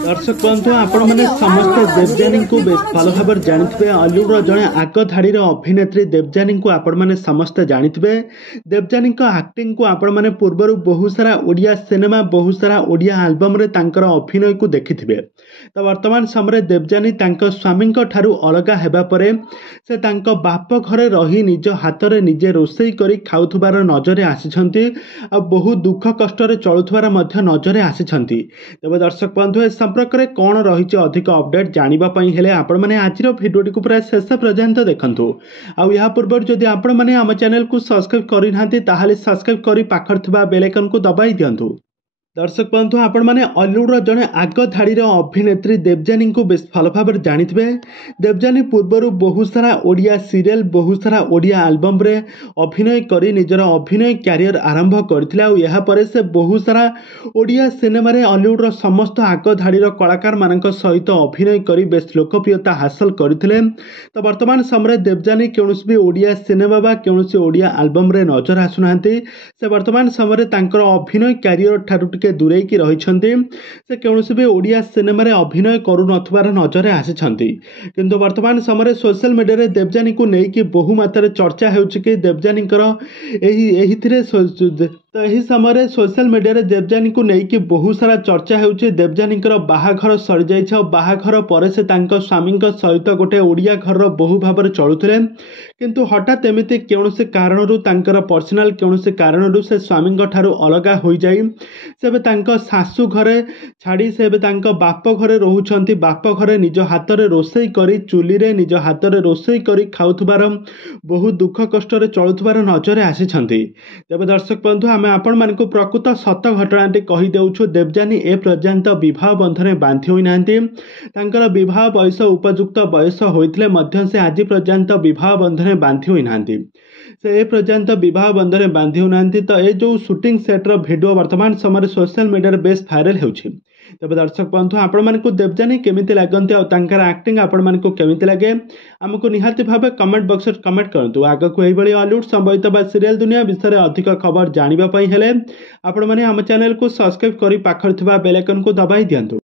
दर्शक बंधु आपण मैंने समस्ते देवजानी को बेस भल भाव जानी हॉलीवुड जड़े आग धाड़ी अभिनेत्री देवजानी को आपण मैंने समस्ते जानी देवजानी आक्टिंग को आपण मैंने पूर्वर बहुत सारा ओडिया सिनेमा बहुत सारा ओडिया आल्बम रे तांकर अभिनय को देखिथिबे। तो वर्तमान समय देवजानी तांको स्वामी ठारू अलग हेबा परे से तांको बाप घरे रही निज हाथ में निजे रोषेई करी खाउथुबार नजरे आसिछंती आ बहुत दुख कष्ट चलुथुबार मध्य नजरे आसिछंती। तेबे दर्शक बंधु संपर्क में कौन रही अधिक अपडेट जानापी हेले आपण मैंने आज भिडियोटी को पूरा शेष पर्यंत देखंतु। आउ या पूर्व जदि आपण मैंने आम चैनल को सब्सक्राइब करिनांती ताहाले सब्सक्राइब करी पाखर थिबा बेल आइकन को दबाई दियंतु। दर्शक बंधु आपण मैंने हॉलीवुड जड़े आग धाड़ी अभिनेत्री देवजानी को बेस भल भाव जानी देवजानी पूर्वर बहुत सारा ओडिया सीरियल बहुत सारा ओडिया आल्बम रे अभिनय करी निजर अभिनय कैरियर आरंभ करते से बहुत सारा ओडिया सिनेमा रे हॉलीवुड समस्त आग धाड़ी कलाकार मान सहित अभिनय करी बेस लोकप्रियता हासिल करते। तो वर्तमान समय देवजानी कौन भी ओडिया सिनेमा बा कौन ओडिया आल्बम रे नजर आसुना से वर्तमान समय अभिनय कैरियर ठारू के दूरे की रही से कौन भी ओडिया सिनेमा रे अभिनय करू नथबार नजरे आसिछंती। किंतु वर्तमान समय सोशल मीडिया रे देवजानी को लेकिन बहु मात्रा चर्चा होउछि कि देवजानी तो यही समय सोशल मीडिया रे देवजानी को लेकिन बहुत सारा चर्चा होउछि। देवजानी बाहाघर सरी जाइछ बाहाघर पर से तांको स्वामी सहित गोटे ओडिया घर बहु भाव चलुथिले किंतु हठात एमिति कौन से कारणरू तांकर पर्सनाल कौन से कारणरू से स्वामी ठारू अलग हो जाई से तांको सासू घरे छाड़ी से बाप घरे रोहुछंती बाप घरे निज हाथ में रोषेई करी चुली रे निज हाथ में रोषेई करी खाउथबार बहुत दुख कष्ट चलुथबार नजरे आसिछंती। तेबे दर्शक बंधु आमे आपण मानकु प्रकृत सत घटनाटी कहि देउछु। देवजानी ए पर्यंत विवाह बंधन बांधी होई नांती तांकर विवाह बयस उपयुक्त बयस होइथिले मध्य से आज पर्यंत विवाह बंधन बांधी होई नांती से ए पर्यंत विवाह बंधन बांधी होना। तो ये जो शूटिंग सेट्र भिडियो वर्तमान समय सोशल मीडिया बेस भाइराल होउछि। तेबे दर्शक बंधु आपण मानकु देवजानी केमिति लागंती आ तांकर एक्टिंग आपण मानकु केमिति लागे आमको निहाती भाबे कमेंट बॉक्स में कमेंट करंतु। आगको एही बळी हॉलीवुड संबंधित बा सीरियल दुनिया विषय अधिक खबर जानिबा पई हेले आपण माने आम चैनल को सब्सक्राइब करी पाखर थिबा बेल आइकन को दबाई दियंतु।